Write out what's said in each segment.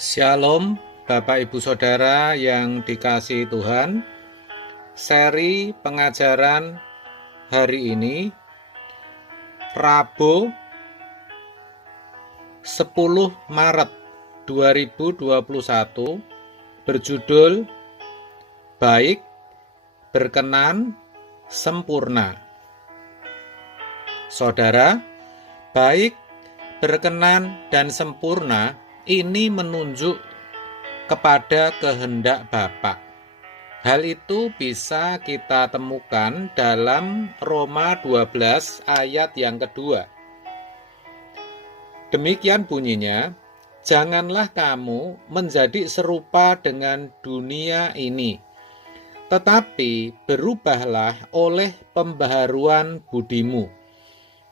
Shalom, Bapak Ibu Saudara yang dikasihi Tuhan. Seri pengajaran hari ini, Rabu 10 Maret 2021, berjudul Baik, Berkenan, Sempurna. Saudara, baik, berkenan, dan sempurna ini menunjuk kepada kehendak Bapa. Hal itu bisa kita temukan dalam Roma 12 ayat yang kedua. Demikian bunyinya, janganlah kamu menjadi serupa dengan dunia ini, tetapi berubahlah oleh pembaharuan budimu,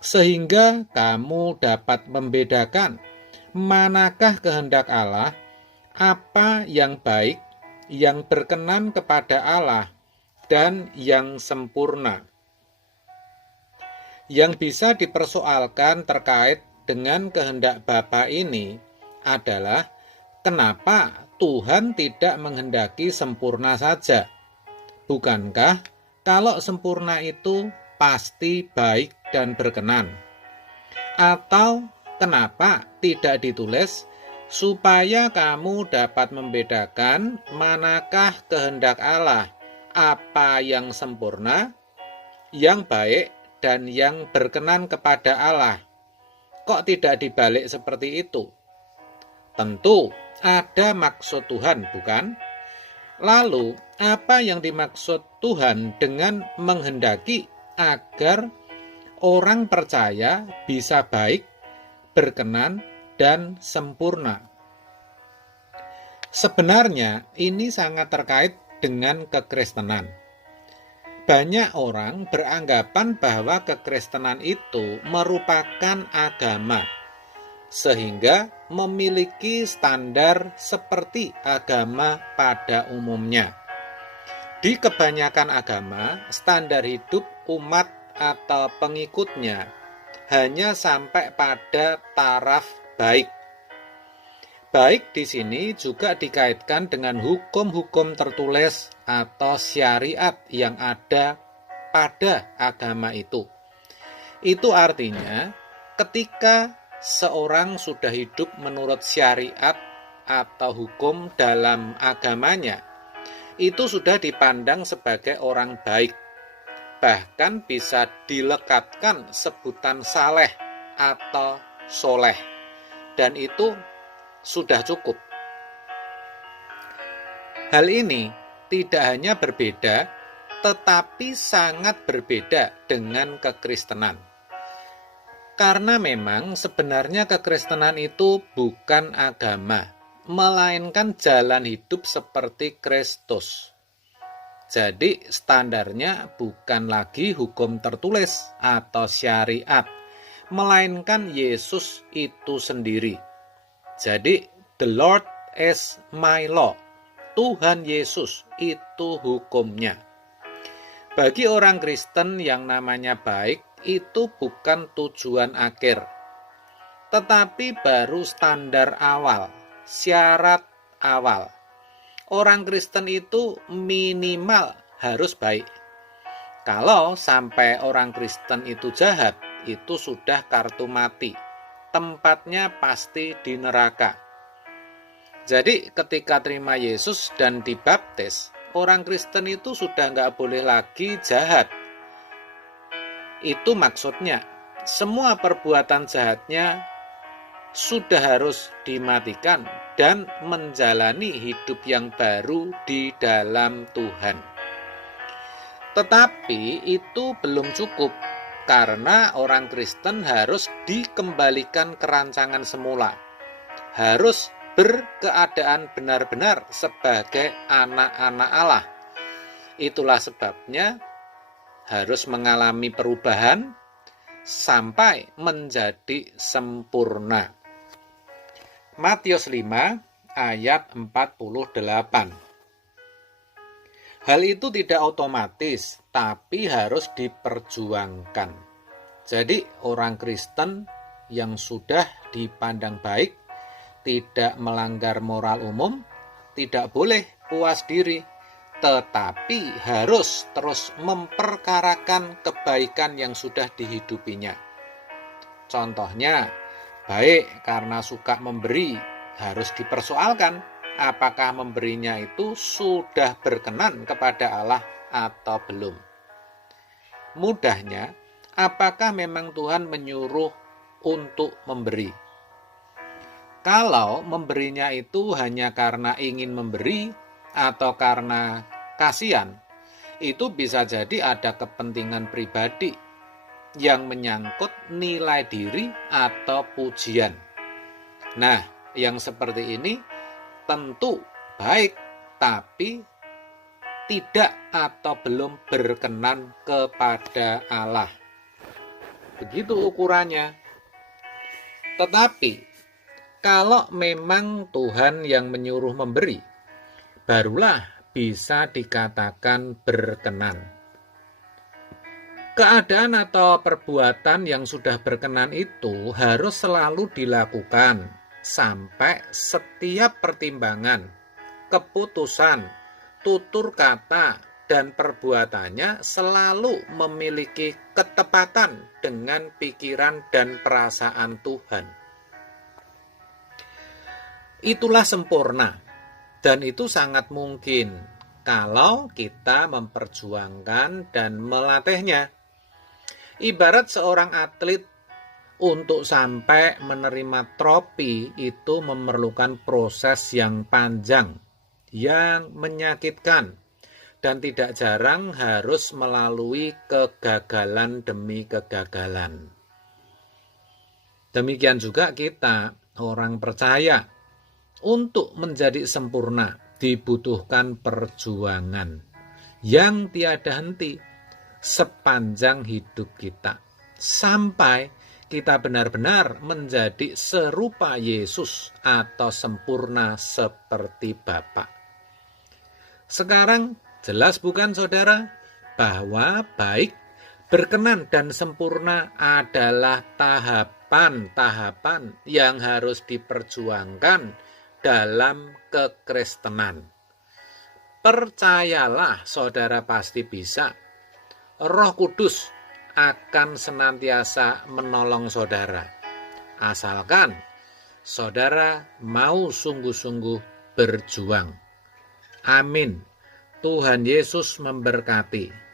sehingga kamu dapat membedakan manakah kehendak Allah, apa yang baik, yang berkenan kepada Allah, dan yang sempurna. Yang bisa dipersoalkan terkait dengan kehendak Bapa ini adalah kenapa Tuhan tidak menghendaki sempurna saja? Bukankah kalau sempurna itu pasti baik dan berkenan? Atau kenapa tidak ditulis supaya kamu dapat membedakan manakah kehendak Allah, apa yang sempurna, yang baik, dan yang berkenan kepada Allah? Kok tidak dibalik seperti itu? Tentu ada maksud Tuhan, bukan? Lalu, apa yang dimaksud Tuhan dengan menghendaki agar orang percaya bisa baik, berkenan, dan sempurna? Sebenarnya ini sangat terkait dengan kekristenan. Banyak orang beranggapan bahwa kekristenan itu merupakan agama, sehingga memiliki standar seperti agama pada umumnya. Di kebanyakan agama, standar hidup umat atau pengikutnya hanya sampai pada taraf baik. Baik di sini juga dikaitkan dengan hukum-hukum tertulis atau syariat yang ada pada agama itu. Itu artinya ketika seorang sudah hidup menurut syariat atau hukum dalam agamanya, itu sudah dipandang sebagai orang baik. Bahkan bisa dilekatkan sebutan saleh atau soleh, dan itu sudah cukup. Hal ini tidak hanya berbeda, tetapi sangat berbeda dengan kekristenan. Karena memang sebenarnya kekristenan itu bukan agama, melainkan jalan hidup seperti Kristus. Jadi standarnya bukan lagi hukum tertulis atau syariat, melainkan Yesus itu sendiri. Jadi the Lord is my law. Tuhan Yesus itu hukumnya. Bagi orang Kristen yang namanya baik, itu bukan tujuan akhir, tetapi baru standar awal, syarat awal. Orang Kristen itu minimal harus baik. Kalau sampai orang Kristen itu jahat, itu sudah kartu mati. Tempatnya pasti di neraka. Jadi ketika terima Yesus dan dibaptis, orang Kristen itu sudah nggak boleh lagi jahat. Itu maksudnya, semua perbuatan jahatnya sudah harus dimatikan dan menjalani hidup yang baru di dalam Tuhan. Tetapi itu belum cukup, karena orang Kristen harus dikembalikan ke rancangan semula. Harus berkeadaan benar-benar sebagai anak-anak Allah. Itulah sebabnya harus mengalami perubahan sampai menjadi sempurna. Matius 5 ayat 48. Hal itu tidak otomatis, tapi harus diperjuangkan. Jadi orang Kristen yang sudah dipandang baik tidak melanggar moral umum, tidak boleh puas diri, tetapi harus terus memperkarakan kebaikan yang sudah dihidupinya. Contohnya, baik karena suka memberi, harus dipersoalkan apakah memberinya itu sudah berkenan kepada Allah atau belum. Mudahnya, apakah memang Tuhan menyuruh untuk memberi? Kalau memberinya itu hanya karena ingin memberi atau karena kasihan, itu bisa jadi ada kepentingan pribadi yang menyangkut nilai diri atau pujian. Nah, yang seperti ini tentu baik, tapi tidak atau belum berkenan kepada Allah. Begitu ukurannya. Tetapi kalau memang Tuhan yang menyuruh memberi, barulah bisa dikatakan berkenan. Keadaan atau perbuatan yang sudah berkenan itu harus selalu dilakukan sampai setiap pertimbangan, keputusan, tutur kata, dan perbuatannya selalu memiliki ketepatan dengan pikiran dan perasaan Tuhan. Itulah sempurna, dan itu sangat mungkin kalau kita memperjuangkan dan melatihnya. Ibarat seorang atlet untuk sampai menerima trofi itu memerlukan proses yang panjang, yang menyakitkan, dan tidak jarang harus melalui kegagalan demi kegagalan. Demikian juga kita, orang percaya, untuk menjadi sempurna dibutuhkan perjuangan yang tiada henti sepanjang hidup kita, sampai kita benar-benar menjadi serupa Yesus atau sempurna seperti Bapa. Sekarang jelas bukan saudara bahwa baik, berkenan dan sempurna adalah tahapan-tahapan yang harus diperjuangkan dalam kekristenan. Percayalah saudara pasti bisa. Roh Kudus akan senantiasa menolong saudara, asalkan saudara mau sungguh-sungguh berjuang. Amin. Tuhan Yesus memberkati.